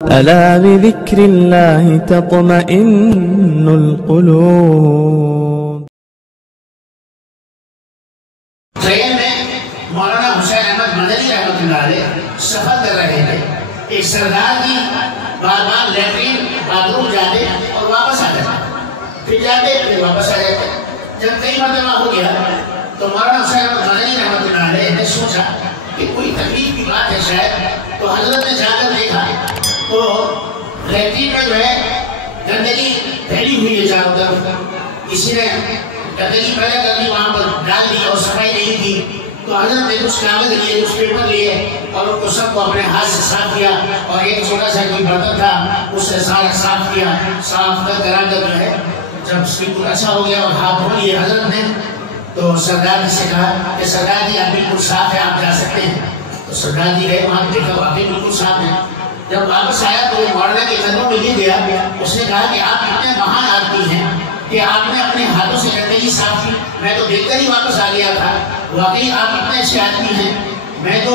ألا بذكر الله تطمئن القلوب. ٹرین میں مولانا حسین احمد مدنی رحمۃ اللہ علیہ سفر کر رہے تھے. ایک سردار کی بار بار لیٹرین باتھ روم جاتے اور واپس آ جاتے, پھر جاتے پھر واپس آ جاتے. جب کئی مرتبہ ہو گیا تو مولانا حسین احمد مدنی رحمۃ اللہ علیہ نے سوچا کہ کوئی تکلیف کی بات ہے شاید, تو حضرت نے جا کر دیکھا تو لیٹرین میں جو ہے گندگی پھیلی ہوئی ہے چاروں طرف. کسی نے گندگی پیدا کر دی, وہاں پر ڈال دی اور صفائی نہیں کی. تو حضرت نے کچھ کاغذ لیے, کچھ پیپر لیے اور ان کو سب کو اپنے ہاتھ سے صاف کیا, اور ایک چھوٹا سا کوئی برتن تھا اس سے سارا صاف کیا. صاف کر کرا کر جو ہے جب بالکل اچھا ہو گیا اور ہاتھ دھو لیے حضرت نے, تو سردار جی سے کہا کہ سردار جی آپ بالکل صاف ہے, آپ جا سکتے ہیں. تو سردار جی گئے وہاں دیکھا واقعی بالکل صاف ہے. جب واپس آیا تو مولانا کے قدموں میں یہ گیا, اس نے کہا کہ آپ اتنے مہان آدمی ہیں کہ آپ نے اپنے ہاتھوں سے گندگی صاف کی, میں تو دیکھ کر ہی واپس آ گیا تھا. واقعی آپ اتنے اچھے آدمی ہیں, میں تو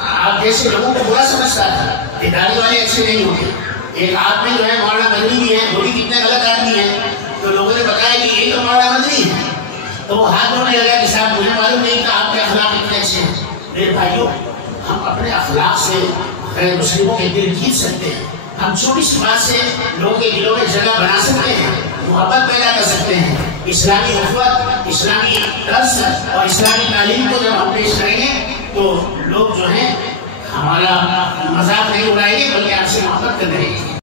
آپ جیسے لوگوں کو برا سمجھتا تھا کہ داڑھی والے اچھے نہیں ہوتے. ایک آپ میں جو ہے مولانا مدنی بھی ہیں, وہ بھی کتنے غلط آدمی ہیں. تو لوگوں نے بتایا کہ یہ تو مولانا مدنی ہے. تو وہ ہاتھ دھونے لگا کہ صاحب مجھے معلوم نہیں کہ آپ کے اخلاق اتنے اچھے ہیں. میرے بھائیوں, ہم اپنے اخلاق سے غیر مسلموں کے دل جیت سکتے ہیں. ہم چھوٹی سی بات سے لوگوں کے دلوں میں جگہ بنا سکتے ہیں, محبت پیدا کر سکتے ہیں. اسلامی اخوت, اسلامی درس اور اسلامی تعلیم کو جب ہم پیش کریں گے تو لوگ جو ہیں ہمارا مذاق نہیں اڑائیں گے بلکہ آپ سے محبت کریں گے.